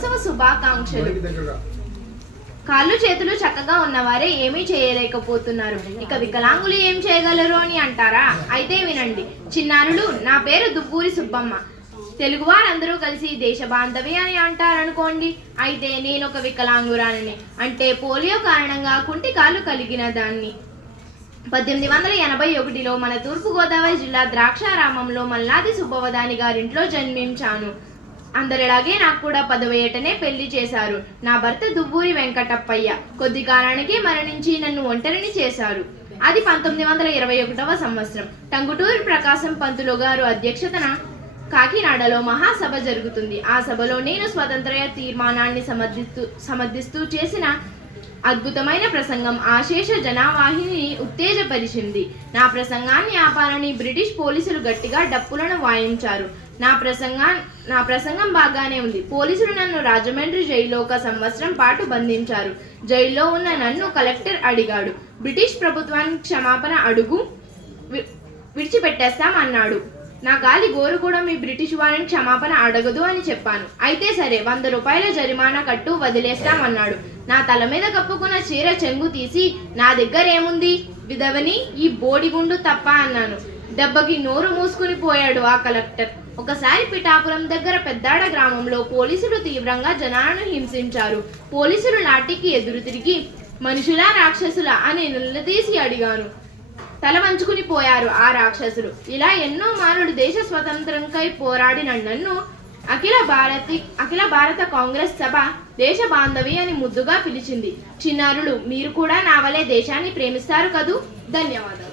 దినోత్సవ శుభాకాంక్షలు. కాళ్ళు చేతులు చక్కగా ఉన్నవారే ఏమీ చేయలేకపోతున్నారు. ఇక వికలాంగులు ఏం చేయగలరు అని అంటారా? అయితే వినండి. చిన్నారులు నా పేరు దుబ్బూరి సుబ్బమ్మ. తెలుగువారందరూ కలిసి దేశ బాంధవి అని అంటారనుకోండి. అయితే నేను ఒక వికలాంగురాలని. అంటే పోలియో కారణంగా కుంటి కాళ్ళు కలిగిన దాన్ని. పద్దెనిమిది వందల ఎనభై ఒకటిలో మన తూర్పుగోదావరి జిల్లా ద్రాక్షారామంలో మల్లాది సుబ్బవదాని గారింట్లో జన్మించాను. అందరిలాగే నాకు కూడా పదవ ఏటనే పెళ్ళి చేశారు. నా భర్త దువ్వూరి వెంకటప్పయ్య. కొద్ది కాలానికి మరణించి నన్ను ఒంటరిని చేశారు. అది పంతొమ్మిది వందల ఇరవై ఒకటవ సంవత్సరం. టంగుటూరి ప్రకాశం పంతులు గారు అధ్యక్షతన కాకినాడలో మహాసభ జరుగుతుంది. ఆ సభలో నేను స్వతంత్ర తీర్మానాన్ని సమర్థిస్తూ సమర్థిస్తూ చేసిన అద్భుతమైన ప్రసంగం. ఆశేష జనావాహిని ఉత్తేజపరిచింది. నా ప్రసంగాన్ని ఆపాలని బ్రిటిష్ పోలీసులు గట్టిగా డప్పులను వాయించారు. నా ప్రసంగా నా ప్రసంగం బాగానే ఉంది. పోలీసులు నన్ను రాజమండ్రి జైల్లో ఒక సంవత్సరం పాటు బంధించారు. జైల్లో ఉన్న నన్ను కలెక్టర్ అడిగాడు. బ్రిటిష్ ప్రభుత్వానికి క్షమాపణ అడుగు వి- విడిచిపెట్టేస్తాం అన్నాడు నా గాలి గోరు కూడా మీ బ్రిటిష్ వారిని క్షమాపణ అడగదు అని చెప్పాను. అయితే సరే వంద రూపాయల జరిమానా కట్టు వదిలేస్తామన్నాడు. నా తల మీద కప్పుకున్న చీర చెంగు తీసి నా దగ్గర ఏముంది? విధవని ఈ బోడిగుండు తప్ప అన్నాను. దెబ్బకి నోరు మూసుకుని పోయాడు ఆ కలెక్టర్. ఒకసారి పిఠాపురం దగ్గర పెద్దాడ గ్రామంలో పోలీసులు తీవ్రంగా జనాలను హింసించారు. పోలీసులు లాఠీకి ఎదురు తిరిగి మనుషులా రాక్షసులా? అని నిలదీసి అడిగాను. తల వంచుకుని పోయారు ఆ రాక్షసులు. ఇలా ఎన్నో మారుడు దేశ స్వతంత్రంకై పోరాడిన నన్ను అఖిల భారతి అఖిల భారత కాంగ్రెస్ సభ దేశ బాంధవి అని ముద్దుగా పిలిచింది. చిన్నారులు మీరు కూడా నా వలె దేశాన్ని ప్రేమిస్తారు కదూ? ధన్యవాదాలు.